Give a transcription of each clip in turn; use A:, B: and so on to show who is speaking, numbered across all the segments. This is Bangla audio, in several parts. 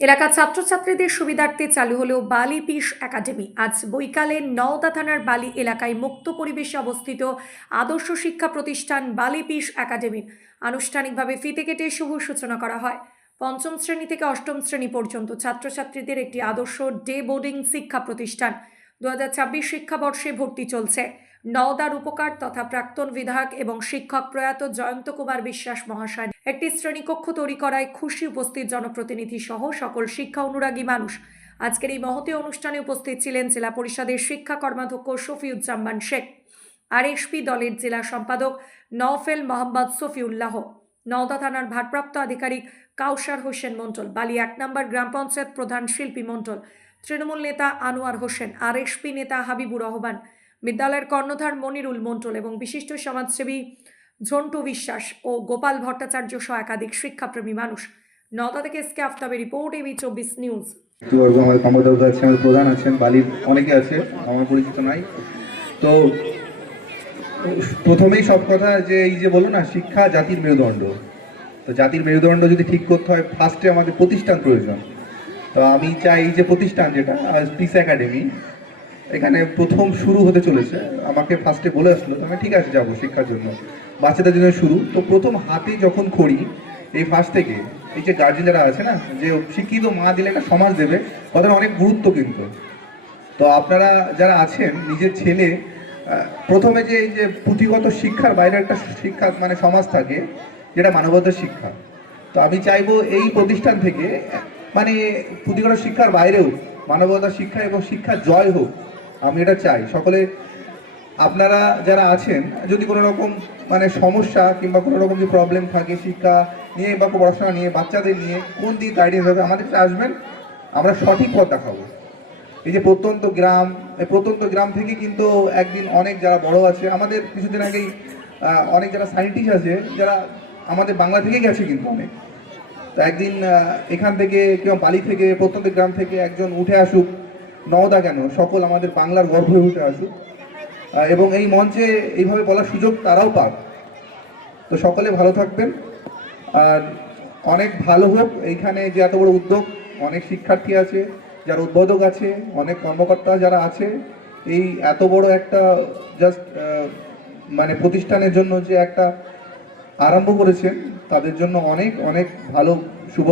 A: এলাকার ছাত্রছাত্রীদের সুবিধার্থে চালু হলো বালি পিস একাডেমি। আজ বৈকালে নওদা থানার বালি এলাকায় মুক্ত পরিবেশে অবস্থিত আদর্শ শিক্ষা প্রতিষ্ঠান বালি পিস একাডেমির আনুষ্ঠানিকভাবে ফিতে কেটে শুভ সূচনা করা হয়। পঞ্চম শ্রেণি থেকে অষ্টম শ্রেণি পর্যন্ত ছাত্রছাত্রীদের একটি আদর্শ ডে বোর্ডিং শিক্ষা প্রতিষ্ঠান। দু হাজার ছাব্বিশ শিক্ষাবর্ষে ভর্তি চলছে। নওদার উপকার তথা প্রাক্তন বিধায়ক এবং শিক্ষক প্রয়াত জয়ন্ত কুমার বিশ্বাস মহাশয় একটি শ্রেণীকক্ষ তৈরি করায় খুশি উপস্থিত জনপ্রতিনিধি সহ সকল শিক্ষা অনুরাগী মানুষ। আজকের এই মহতী অনুষ্ঠানে উপস্থিত ছিলেন জেলা পরিষদের শিক্ষা কর্মাধ্যক্ষ শফিউজ্জামান শেখ, আরএসপি দলের জেলা সম্পাদক নওফেল মোহাম্মদ সফিউল্লাহ নওদা থানার ভারপ্রাপ্ত আধিকারিক কাউসার হোসেন মণ্ডল, বালি এক নম্বর গ্রাম পঞ্চায়েত প্রধান শিল্পী মণ্ডল, তৃণমূল নেতা আনোয়ার হোসেন, আরএসপি নেতা হাবিবুর রহমান বিদ্যালয়ের কর্ণধার মনিরুল মণ্ডল এবং বিশিষ্ট সমাজসেবী ঝন্টু বিশ্বাস ও গোপাল ভট্টাচার্য সহ একাধিক শিক্ষাপ্রেমী মানুষ। নওদা থেকে এসকে আফতাবের রিপোর্ট এবি চব্বিশ নিউজ।
B: কমলদাদা আছে আমাদের প্রধান আছেন, বালির অনেকে আছে, আমার পরিচিত নাই। তো, প্রথমেই সব কথা যে এই যে বলো না, শিক্ষা জাতির মেরুদণ্ড। তো জাতির মেরুদণ্ড যদি ঠিক করতে হয় ফার্স্টে আমাদের প্রতিষ্ঠান প্রয়োজন। তো আমি চাই এই যে প্রতিষ্ঠান যেটা পিস একাডেমি এখানে প্রথম শুরু হতে চলেছে। আমাকে ফার্স্টে বলে আসলো তো আমি ঠিক আছে, যাব শিক্ষার জন্য। বাচ্চাদের জন্য শুরু। তো প্রথম হাতে যখন করি, এই ফার্স্ট থেকে, এই যে গার্জেন যারা আছে না, যে শিক্ষিত মা দিলে একটা সমাজ দেবে তাদের অনেক গুরুত্ব কিন্তু। তো আপনারা যারা আছেন, নিজের ছেলে প্রথমে যে এই যে পুঁথিগত শিক্ষার বাইরে একটা শিক্ষা মানে সমাজ থাকে, যেটা মানবতার শিক্ষা। তো আমি চাইব এই প্রতিষ্ঠান থেকে মানে পুঁথিগত শিক্ষার বাইরেও, মানবতার শিক্ষা এবং শিক্ষা জয় হোক আমি এটা চাই। সকলে, আপনারা যারা আছেন, যদি কোনো রকম মানে সমস্যা কিংবা কোনো রকম যে প্রবলেম থাকে শিক্ষা নিয়ে বা পড়াশোনা নিয়ে, বাচ্চাদের নিয়ে, কোন দিকে গাইডেন্স হবে আমাদের আসবেন, আমরা সঠিক পথ দেখাবো। এই যে প্রত্যন্ত গ্রাম, এই প্রত্যন্ত গ্রাম থেকে কিন্তু একদিন অনেক যারা বড় আছে, আমাদের কিছুদিন আগেই অনেক যারা সায়েন্টিস্ট আছে, যারা আমাদের বাংলা থেকে গেছে কিন্তু অনেক। তো একদিন এখান থেকে কিংবা বালি থেকে, প্রত্যন্ত গ্রাম থেকে একজন উঠে আসুক নওদা কেন? সকল আমাদের বাংলার গর্ব হয়ে উঠে আসুক। এবং এই মঞ্চে এইভাবে বলার সুযোগ তারাও পাক। তো সকলে ভালো থাকবেন। আর অনেক ভালো হোক, এইখানে যে এত বড় উদ্যোগ, অনেক শিক্ষার্থী আছে, যারা উদ্বোধক আছে, অনেক কর্মকর্তা যারা আছে, এই এত বড় একটা জাস্ট মানে প্রতিষ্ঠানের জন্য যে একটা আরম্ভ করেছেন, তাদের জন্য অনেক অনেক ভালো শুভ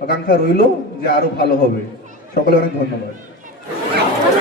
B: আকাঙ্ক্ষা রইল যে আরও ভালো হবে। সকলে অনেক ধন্যবাদ।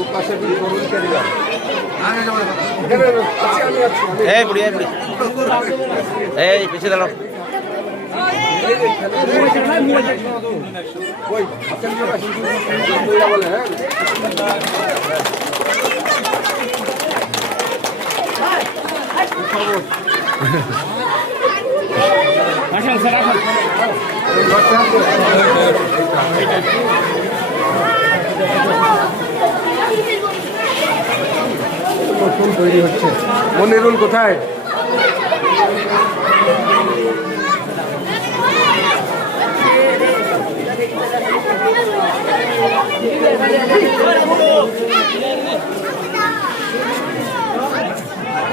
C: দুপাশে দুই তরুণ ক্যারিয়ার
D: এই বুড়ি এই বুড়ি। এই পিছিয়ে দাঁড়াও।
C: ওই হাতে নিয়ে বলে হ্যাঁ। নতুন তৈরি হচ্ছে। মনিরুল, কোথায়?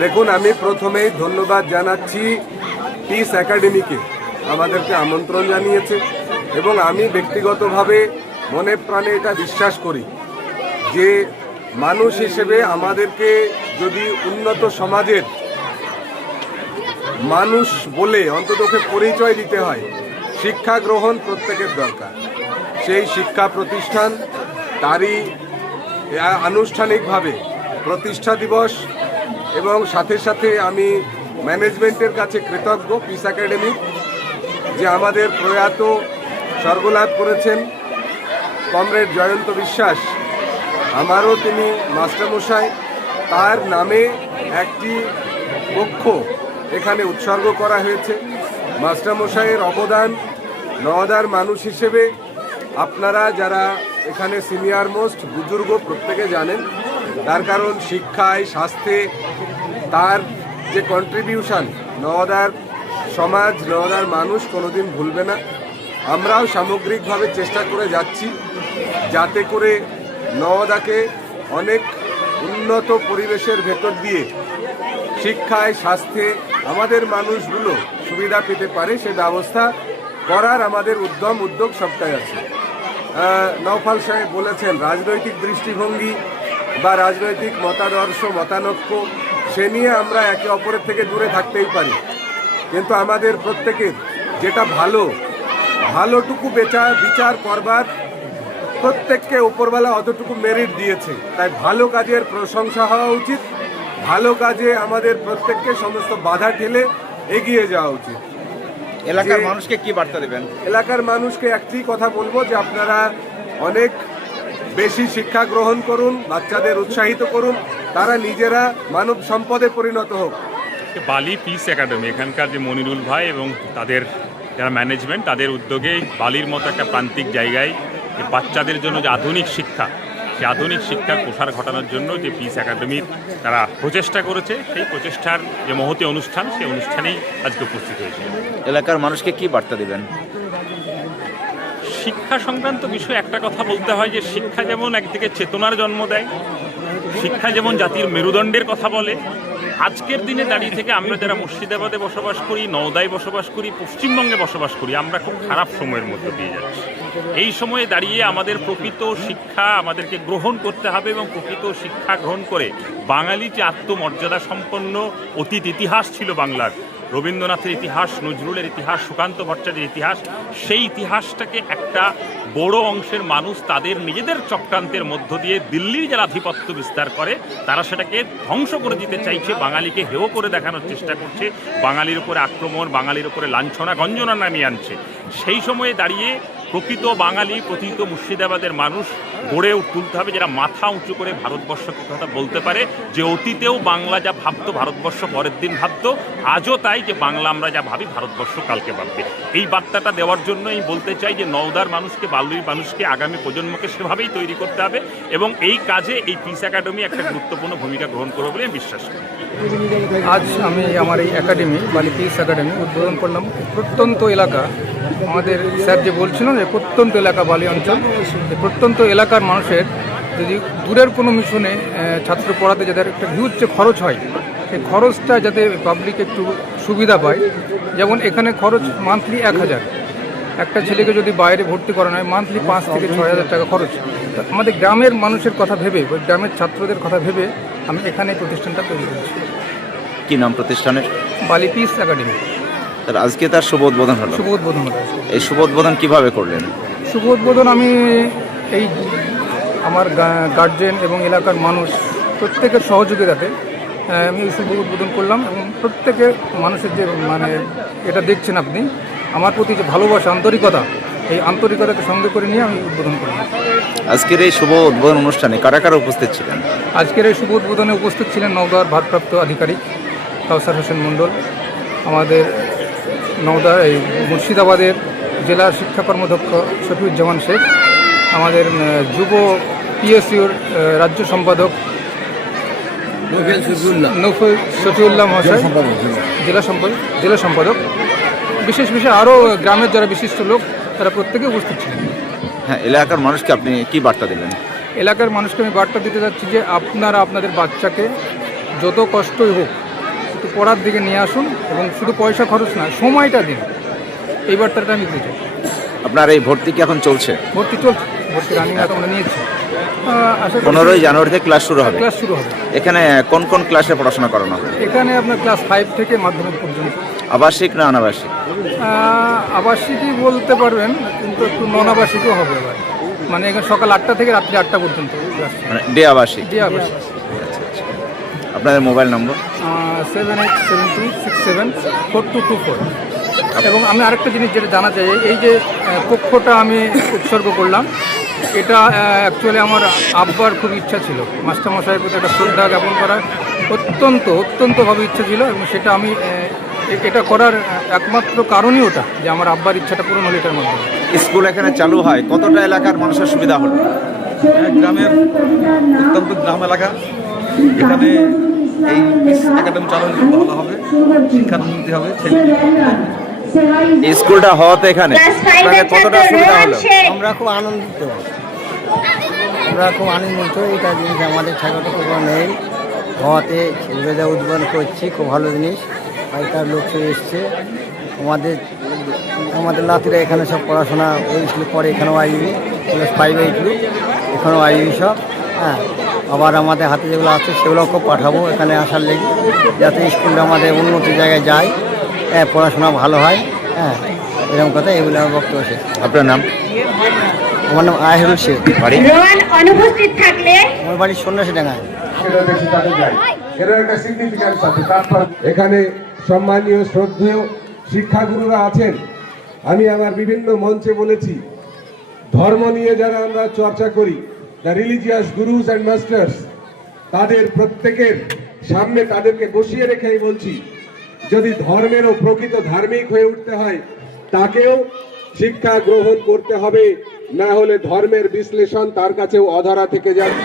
C: দেখুন, আমি প্রথমেই ধন্যবাদ জানাচ্ছি পিস একাডেমিকে আমাদেরকে আমন্ত্রণ জানিয়েছে এবং আমি ব্যক্তিগতভাবে মনে প্রাণে এটা বিশ্বাস করি যে মানুষ হিসেবে আমাদেরকে যদি উন্নত সমাজের মানুষ বলে অন্ততকে পরিচয় দিতে হয়, শিক্ষা গ্রহণ প্রত্যেকের দরকার। সেই শিক্ষা প্রতিষ্ঠান তারই আনুষ্ঠানিকভাবে প্রতিষ্ঠা দিবস এবং সাথে সাথে আমি ম্যানেজমেন্টের কাছে কৃতজ্ঞ পিস একাডেমি যে আমাদের প্রয়াত স্বর্গলাভ করেছেন, কমরেড জয়ন্ত বিশ্বাস। আমারও তিনি মাস্টারমশাই, তার নামে একটি কক্ষ এখানে উৎসর্গ করা হয়েছে। মাস্টারমশাইয়ের অবদান নওদার মানুষ হিসেবে আপনারা যারা এখানে সিনিয়র মোস্ট বুজুর্গ প্রত্যেকে জানেন, তার কারণ শিক্ষায়, স্বাস্থ্যে তার যে কন্ট্রিবিউশান নওদার সমাজ, নওদার মানুষ কোনোদিন ভুলবে না। আমরাও সামগ্রিকভাবে চেষ্টা করে যাচ্ছি, যাতে করে নওদাকে অনেক উন্নত পরিবেশের ভেতর দিয়ে শিক্ষায়, স্বাস্থ্যে আমাদের মানুষগুলো সুবিধা পেতে পারে, সে ব্যবস্থা করার আমাদের উদ্যম উদ্যোগ সবটাই আছে। নওফাল সাহেব বলেছেন, রাজনৈতিক দৃষ্টিভঙ্গি বা রাজনৈতিক মতাদর্শ, মতানক্য, সে নিয়ে আমরা একে অপরের থেকে দূরে থাকতেই পারি। কিন্তু আমাদের প্রত্যেকের যেটা ভালো, ভালোটুকু বেচার বিচার করবার প্রত্যেককে উপরবেলা অতটুকু মেরিট দিয়েছে। তাই ভালো কাজের প্রশংসা হওয়া উচিত। ভালো কাজে আমাদের প্রত্যেককে সমস্ত বাধা ঠেলে এগিয়ে যাওয়া উচিত।
D: এলাকার মানুষকে কি বার্তা দেবেন?
C: এলাকার মানুষকে একটি কথা বলব যে আপনারা অনেক বেশি শিক্ষা গ্রহণ করুন বাচ্চাদের উৎসাহিত করুন তারা নিজেরা মানব সম্পদে পরিণত হোক।
E: বালি পিস একাডেমি এখানকার যে মনিরুল ভাই এবং তাদের যারা ম্যানেজমেন্ট তাদের উদ্যোগে বালির মতো একটা প্রান্তিক জায়গায় বাচ্চাদের জন্য যে আধুনিক শিক্ষা সেই আধুনিক শিক্ষার প্রসার ঘটানোর জন্য যে পিস একাডেমির তারা প্রচেষ্টা করেছে সেই প্রচেষ্টার যে মহতি অনুষ্ঠান সেই অনুষ্ঠানেই আজকে উপস্থিত হয়েছে।
D: এলাকার মানুষকে কি বার্তা দেবেন?
E: শিক্ষা সংক্রান্ত বিষয়ে একটা কথা বলতে হয় যে শিক্ষা যেমন একদিকে চেতনার জন্ম দেয় শিক্ষা যেমন জাতির মেরুদণ্ডের কথা বলে আজকের দিনে দাঁড়িয়ে থেকে আমরা যারা মুর্শিদাবাদে বসবাস করি, নওদায় বসবাস করি, পশ্চিমবঙ্গে বসবাস করি, আমরা খুব খারাপ সময়ের মধ্যে দিয়ে যাচ্ছি। এই সময়ে দাঁড়িয়ে আমাদের প্রকৃত শিক্ষা আমাদেরকে গ্রহণ করতে হবে এবং প্রকৃত শিক্ষা গ্রহণ করে বাঙালি যে আত্মমর্যাদা সম্পন্ন অতীত ইতিহাস ছিল বাংলার রবীন্দ্রনাথের ইতিহাস, নজরুলের ইতিহাস, সুকান্ত ভট্টাচার্যের ইতিহাস, সেই ইতিহাসটাকে একটা বড় অংশের মানুষ তাদের নিজেদের চক্রান্তের মধ্য দিয়ে দিল্লির যারা আধিপত্য বিস্তার করে, তারা সেটাকে ধ্বংস করে দিতে চাইছে, বাঙালিকে হেয় করে দেখানোর চেষ্টা করছে, বাঙালির উপরে আক্রমণ, বাঙালির উপরে লাঞ্ছনা, গঞ্জনা নামিয়ে আনছে। সেই সময়ে দাঁড়িয়ে প্রকৃত বাঙালি, প্রকৃত মুর্শিদাবাদের মানুষ গড়ে তুলতে হবে যারা মাথা উঁচু করে ভারতবর্ষকে কথা বলতে পারে, যে অতীতেও বাংলা যা ভাবতো, ভারতবর্ষ পরের দিন ভাবতো, আজও তাই যে বাংলা আমরা যা ভাবি, ভারতবর্ষ কালকে ভাববে। এই বার্তাটা দেওয়ার জন্য বলতে চাই যে নওদার মানুষকে বাল্যই মানুষকে আগামী প্রজন্মকে সেভাবেই তৈরি করতে হবে এবং এই কাজে এই পিস একাডেমি একটা গুরুত্বপূর্ণ ভূমিকা গ্রহণ করবে বলে আমি বিশ্বাস করি।
F: আজ আমি আমার এই একাডেমি বালি পিস একাডেমি উদ্বোধন করলাম। প্রত্যন্ত এলাকা, আমাদের স্যার যে বলছিলেন, যে প্রত্যন্ত এলাকা, বালি অঞ্চল প্রত্যন্ত প্রত্যন্ত এলাকার মানুষের যদি দূরের কোনো মিশনে ছাত্র পড়াতে যাদের একটা হিউজ যে খরচ হয় সেই খরচটা যাতে পাবলিক একটু সুবিধা পায় যেমন এখানে খরচ মান্থলি এক হাজার। একটা ছেলেকে যদি বাইরে ভর্তি করানো হয় মান্থলি পাঁচ থেকে ছয় হাজার টাকা খরচ। আমাদের গ্রামের মানুষের কথা ভেবে গ্রামের ছাত্রদের কথা ভেবে আমি এখানে প্রতিষ্ঠানটা তৈরি করেছি।
D: কি নাম প্রতিষ্ঠানের?
F: বালি পিস একাডেমি।
D: তার আজকে তার শুভ উদ্বোধন হলো।
F: শুভ উদ্বোধন হলো।
D: এই শুভ উদ্বোধন কীভাবে করলেন?
F: শুভ উদ্বোধন আমি এই আমার গার্জেন এবং এলাকার মানুষ প্রত্যেকের সহযোগিতাতে আমি এই শুভ উদ্বোধন করলাম এবং প্রত্যেকের মানুষের যে মানে এটা দেখছেন আপনি আমার প্রতি যে ভালোবাসা আন্তরিকতা এই আন্তরিকতাকে সঙ্গে করে নিয়ে আমি উদ্বোধন করলাম।
D: আজকের এই শুভ উদ্বোধন অনুষ্ঠানে কারা কারা উপস্থিত ছিলেন?
F: আজকের এই শুভ উদ্বোধনে উপস্থিত ছিলেন নওদার ভারপ্রাপ্ত আধিকারিক কাউসার হোসেন মণ্ডল আমাদের নওদা এই মুর্শিদাবাদের জেলা শিক্ষা কর্মদক্ষ শফিউজ্জামান শেখ আমাদের যুব পিএসইউর রাজ্য সম্পাদক নৌফল শফিউল্লাহ। মহাশয় জেলা সম্পাদক জেলা। সম্পাদক। বিশেষ বিশেষ আরও গ্রামের যারা বিশিষ্ট লোক তারা প্রত্যেকে উপস্থিত ছিলেন।
D: হ্যাঁ এলাকার মানুষকে আপনি কি বার্তা দেবেন
F: এলাকার মানুষকে আমি বার্তা দিতে চাচ্ছি যে আপনারা আপনাদের বাচ্চাকে যত কষ্টই হোক একটু পড়ার দিকে নিয়ে আসুন এবং শুধু পয়সা খরচ না সময়টা দিন। এই বার্তাটা আমি দিতে চাই।
D: আপনার এই ভর্তি কি এখন চলছে?
F: ভর্তি চলছে। ভর্তি রানিং আমরা নিয়েছি। আহ, আশা করি
D: পনেরোই জানুয়ারি থেকে ক্লাস শুরু হবে।
F: ক্লাস শুরু হবে।
D: এখানে কোন কোন ক্লাসে পড়াশোনা করানো হবে?
F: এখানে আপনার ক্লাস ফাইভ থেকে মাধ্যমিক পর্যন্ত।
D: আবাসিক না অনাবাসিক?
F: আবাসিকই বলতে পারবেন কিন্তু একটু নন আবাসিকও হবে এবার। মানে এখানে সকাল আটটা থেকে রাত্রি আটটা পর্যন্ত
D: মানে ডে আবাসিক?
F: জি আবাসিক।
D: আপনাদের mobile number
F: seven eight seven two six seven four two two four এবং আমি আরেকটা জিনিস যেটা জানা চাই এই যে কক্ষটা আমি উৎসর্গ করলাম এটা অ্যাকচুয়ালি আমার আব্বার খুব ইচ্ছা ছিল। মাস্টারমশাইয়ের প্রতি একটা শ্রদ্ধা জ্ঞাপন করার অত্যন্ত অত্যন্তভাবে ইচ্ছা ছিল এবং সেটা আমি এটা করার একমাত্র কারণই ওটা যে আমার আব্বার ইচ্ছাটা পূরণ হলো এটার মাধ্যমে।
D: স্কুল এখানে চালু হয় কতটা এলাকার মানুষের সুবিধা হলো?
G: গ্রামের অত্যন্ত গ্রাম এলাকা। এখানে এই একাডেমি চালু হলে ভালো হবে শিক্ষার উন্নতি হবে ছেলে
D: স্কুলটা হওয়াতে এখানে। কতটা সুবিধা হলো?
H: আমরা খুব আনন্দিত। আমরা খুব আনন্দিত। এটা জিনিস আমাদের ছাগলটা খুব নেই। হওয়াতে ছেলেরা উদ্বোধন করছি খুব ভালো জিনিস। আগেকার লোক সব এসছে। আমাদের আমাদের নাতিরা এখানে সব পড়াশোনা ওই স্কুলে পড়ে এখানেও আসবে ক্লাস ফাইভ এইটগুলো এখানেও আসবি সব। হ্যাঁ আবার আমাদের হাতে যেগুলো আছে সেগুলোও খুব পাঠাবো এখানে আসার লেগে। যাতে স্কুলটা আমাদের উন্নত জায়গায় যায়। পড়াশোনা ভালো হয়। হ্যাঁ এরকম কথা এগুলো আমার বক্তব্য শেষ।
D: আপনার নাম?
H: আমার নাম আহিরুল শেখ।
D: বাড়ি?
I: অনুপস্থিত থাকলে
H: আমার বাড়ি সন্ন্যাসী ডাঙ্গায়
C: আছে। এখানে সম্মানীয় শ্রদ্ধেয় শিক্ষাগুরুরা আছেন। আমি আমার বিভিন্ন মঞ্চে বলেছি ধর্ম নিয়ে যারা আমরা চর্চা করি the religious gurus and masters তাদের প্রত্যেকের সামনে তাদেরকে বসিয়ে রেখেই বলছি যদি ধর্মেরও প্রকৃত ধার্মিক হয়ে উঠতে হয়, তাকেও শিক্ষা গ্রহণ করতে হবে। না হলে ধর্মের বিশ্লেষণ তার কাছেও অধরা থেকে যাবে।